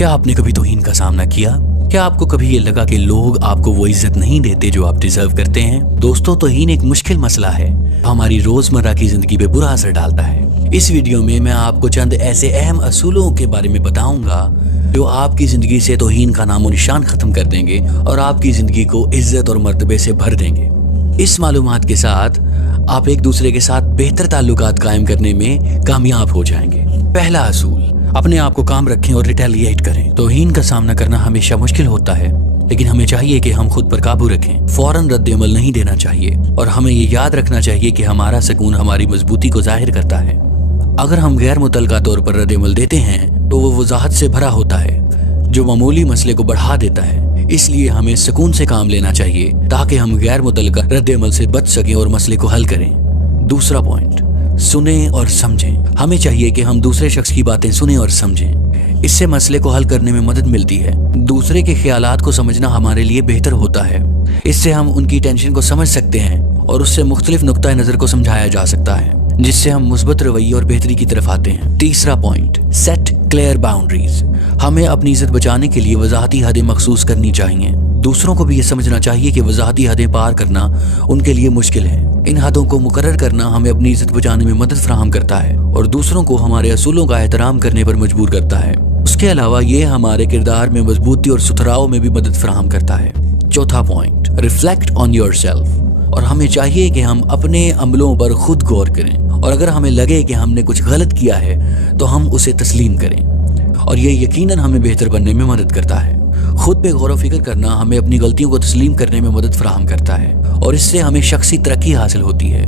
क्या आपने कभी तौहीन का सामना किया? क्या आपको कभी ये लगा कि लोग आपको वो इज्जत नहीं देते जो आप डिजर्व करते हैं? दोस्तों, तौहीन एक मुश्किल मसला है, हमारी रोजमर्रा की जिंदगी पे बुरा असर डालता है। इस वीडियो में मैं आपको चंद ऐसे अहम असूलों के बारे में बताऊंगा जो आपकी जिंदगी से तौहीन का नामो निशान खत्म कर देंगे और आपकी जिंदगी को इज्जत और मर्तबे से भर देंगे। इस मालूमात के साथ आप एक दूसरे के साथ बेहतर ताल्लुकात कायम करने में कामयाब हो जाएंगे। पहला असूल, अपने आप को काम रखें और रिटेलिएट करें। तौहीन का सामना करना हमेशा मुश्किल होता है, लेकिन हमें चाहिए कि हम खुद पर काबू रखें। फौरन रद्द-ए-अमल नहीं देना चाहिए और हमें ये याद रखना चाहिए कि हमारा सुकून हमारी मजबूती को जाहिर करता है। अगर हम गैर मुतल्लका तौर पर रद्द-ए-अमल देते हैं तो वो वजाहत से भरा होता है जो मामूली मसले को बढ़ा देता है। इसलिए हमें सुकून से काम लेना चाहिए ताकि हम गैर मुतल्लका रद्द-ए-अमल से बच सकें और मसले को हल करें। दूसरा पॉइंट, सुने और समझें। हमें चाहिए कि हम दूसरे शख्स की बातें सुने और समझें। इससे मसले को हल करने में मदद मिलती है। दूसरे के ख्यालात को समझना हमारे लिए बेहतर होता है। इससे हम उनकी टेंशन को समझ सकते हैं और उससे मुख्तलिफ नुक्ता नज़र को समझाया जा सकता है, जिससे हम मुस्बत रवैये और बेहतरी की तरफ आते हैं। तीसरा पॉइंट, सेट क्लियर बाउंड्रीज। हमें अपनी इज्जत बचाने के लिए वजाहती हदें मखसूस करनी चाहिए। दूसरों को भी ये समझना चाहिए कि वजाहती हदें पार करना उनके लिए मुश्किल है। इन हदों को मुकर्रर करना हमें अपनी इज्जत बचाने में मदद फराहम करता है और दूसरों को हमारे असूलों का एहतराम करने पर मजबूर करता है। उसके अलावा ये हमारे किरदार में मजबूती और सुथराव में भी मदद फराहम करता है। चौथा पॉइंट, रिफ्लेक्ट ऑन योरसेल्फ। और हमें चाहिए कि हम अपने अमलों पर खुद गौर करें और अगर हमें लगे कि हमने कुछ गलत किया है तो हम उसे तस्लीम करें और ये यकीनन हमें बेहतर बनने में मदद करता है। खुद पे गौर व फिक्र करना हमें अपनी गलतियों को तस्लीम करने में मदद फराहम करता है और इससे हमें शख्सी तरक्की हासिल होती है।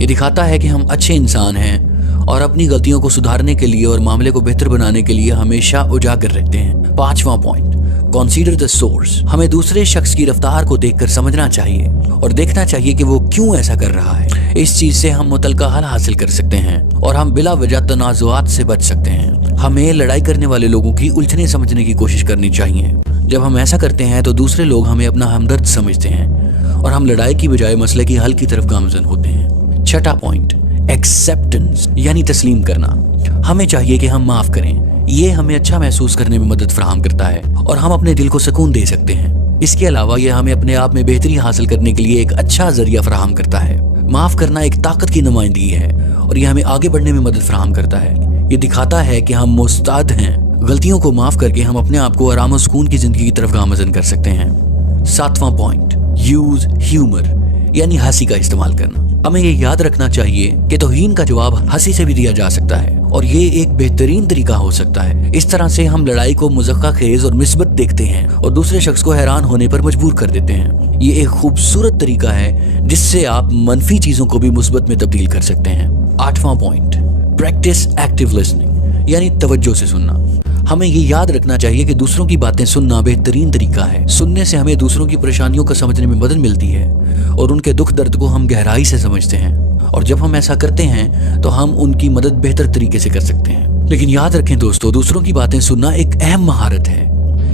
ये दिखाता है कि हम अच्छे इंसान हैं और अपनी गलतियों को सुधारने के लिए और मामले को बेहतर बनाने के लिए हमेशा उजागर रहते हैं। पांचवा पॉइंट, कंसीडर द सोर्स। हमें दूसरे शख्स की रफ्तार को देखकर समझना चाहिए और देखना चाहिए कि वो क्यों ऐसा कर रहा है। इस चीज से हम मुतल्लका हल हासिल कर सकते हैं और हम बिला वजह तनाज़ुआत से बच सकते हैं। हमें लड़ाई करने वाले लोगों की उलझने समझने की कोशिश करनी चाहिए। जब हम ऐसा करते हैं तो दूसरे लोग हमें अपना हमदर्द समझते हैं और हम लड़ाई की बजाय मसले की हल की तरफ गामजन होते हैं। छठा पॉइंट, एक्सेप्टेंस यानी तस्लीम करना। हमें चाहिए कि हम माफ करें। ये हमें अच्छा महसूस करने में मदद फराहम करता है और हम अपने दिल को सुकून दे सकते हैं। इसके अलावा यह हमें अपने आप में बेहतरी हासिल करने के लिए एक अच्छा जरिया फराहम करता है। माफ करना एक ताकत की नुमाइंदगी है और यह हमें आगे बढ़ने में मदद फराहम करता है। ये दिखाता है कि हम मुस्ताद हैं। गलतियों को माफ करके हम अपने आप को आराम और सुकून की जिंदगी की तरफ गामजन कर सकते हैं। सातवां पॉइंट, यूज ह्यूमर यानी हंसी का इस्तेमाल करना। हमें ये याद रखना चाहिए कि तौहीन का जवाब हंसी से भी दिया जा सकता है और ये एक बेहतरीन तरीका हो सकता है। इस तरह से हम लड़ाई को मुज़क्का खेज और मिस्बत देखते हैं और दूसरे शख्स को हैरान होने पर मजबूर कर देते हैं। ये एक खूबसूरत तरीका है जिससे आप मनफी चीजों को भी मुस्बत में तब्दील कर सकते हैं। आठवां पॉइंट, प्रैक्टिस एक्टिव लिसनिंग यानी तवज्जो से सुनना। हमें ये याद रखना चाहिए कि दूसरों की बातें सुनना बेहतरीन तरीका है। सुनने से हमें दूसरों की परेशानियों को समझने में मदद मिलती है और उनके दुख दर्द को हम गहराई से समझते हैं और जब हम ऐसा करते हैं तो हम उनकी मदद बेहतर तरीके से कर सकते हैं। लेकिन याद रखें दोस्तों, दूसरों की बातें सुनना एक अहम महारत है।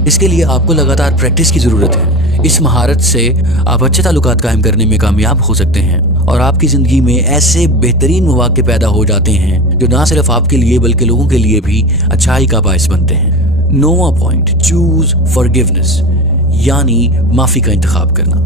इसके लिए आपको लगातार प्रैक्टिस की जरूरत है। इस महारत से आप अच्छे ताल्लुकात कायम करने में कामयाब हो सकते हैं और आपकी जिंदगी में ऐसे बेहतरीन मौके पैदा हो जाते हैं जो ना सिर्फ आपके लिए बल्कि लोगों के लिए भी अच्छाई का बायस बनते हैं। नौवां पॉइंट, चूज फॉरगिवनेस यानी माफी का इंतखाब करना।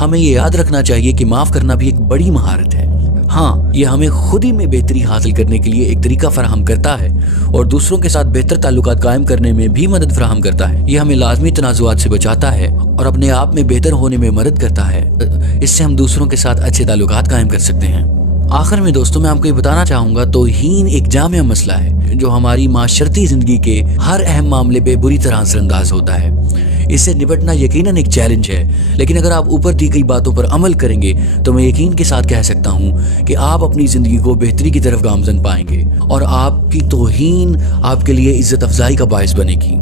हमें ये याद रखना चाहिए कि माफ करना भी एक बड़ी महारत है। हाँ, यह हमें खुद ही में बेहतरी हासिल करने के लिए एक तरीका फराहम करता है और दूसरों के साथ बेहतर ताल्लुकात कायम करने में भी मदद फराहम करता है। यह हमें लाजमी तनाज़ुआत से बचाता है और अपने आप में बेहतर होने में मदद करता है। इससे हम दूसरों के साथ अच्छे ताल्लुकात कायम कर सकते हैं। आखिर में दोस्तों, मैं आपको ये बताना चाहूँगा, तौहीन एक जामिया मसला है जो हमारी माशरती ज़िंदगी के हर अहम मामले पे बुरी तरह असरअंदाज होता है। इससे निपटना यकीनन एक चैलेंज है, लेकिन अगर आप ऊपर दी गई बातों पर अमल करेंगे तो मैं यकीन के साथ कह सकता हूँ कि आप अपनी ज़िंदगी को बेहतरी की तरफ गामजन पाएंगे और आपकी तौहीन आपके लिए इज्जत अफजाई का बायस बनेगी।